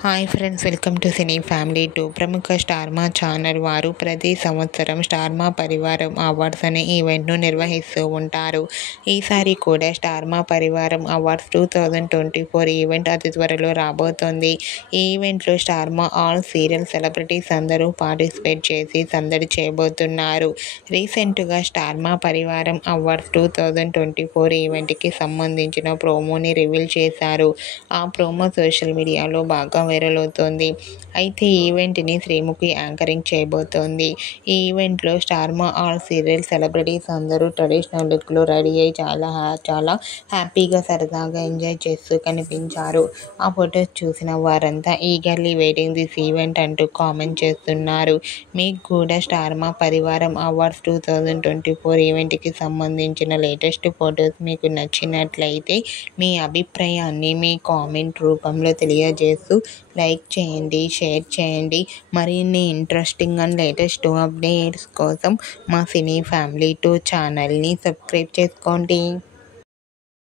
Hi friends, welcome to cine family 2. ప్రముఖ star మా channel వారు ప్రతి సంవత్సరం స్టార్ మా పరివారం అవార్డ్స్ అనే ఈవెంట్ను నిర్వహిస్తూ ఉంటారు. ఈసారి కూడా స్టార్ మా పరివారం అవార్డ్స్ 2024 ఈవెంట్ అతి త్వరలో రాబోతోంది. ఈ ఈవెంట్లో స్టార్ మా ఆల్ సీరియల్ సెలబ్రిటీస్ అందరూ పార్టిసిపేట్ చేసి సందడి చేయబోతున్నారు. రీసెంట్గా స్టార్ మా పరివారం అవార్డ్స్ 2024 ఈవెంట్కి సంబంధించిన ప్రోమోని రివీల్ చేశారు. ఆ ప్రోమో సోషల్ మీడియాలో బాగా వైరల్ అవుతోంది. అయితే ఈ ఈవెంట్ని శ్రీముఖి యాంకరింగ్ చేయబోతోంది. ఈ ఈవెంట్లో స్టార్ మా ఆల్ సీరియల్ సెలబ్రిటీస్ అందరూ ట్రెడిషనల్ లుక్లో రెడీ అయి చాలా హ్యాపీగా సరదాగా ఎంజాయ్ చేస్తూ కనిపించారు. ఆ ఫొటోస్ చూసిన వారంతా ఈగర్లీ వెయిటింగ్ దిస్ ఈవెంట్ అంటూ కామెంట్ చేస్తున్నారు. మీకు కూడా స్టార్ మా పరివారం అవార్డ్స్ 2024 ఈవెంట్కి సంబంధించిన లేటెస్ట్ ఫొటోస్ మీకు నచ్చినట్లయితే మీ అభిప్రాయాన్ని మీ కామెంట్ రూపంలో తెలియజేస్తూ లైక్ చేయండి, షేర్ చేయండి. మరిన్ని ఇంట్రెస్టింగ్ అండ్ లేటెస్ట్ అప్డేట్స్ కోసం మా సినీ ఫ్యామిలీ 2 ఛానల్ని సబ్స్క్రైబ్ చేసుకోండి.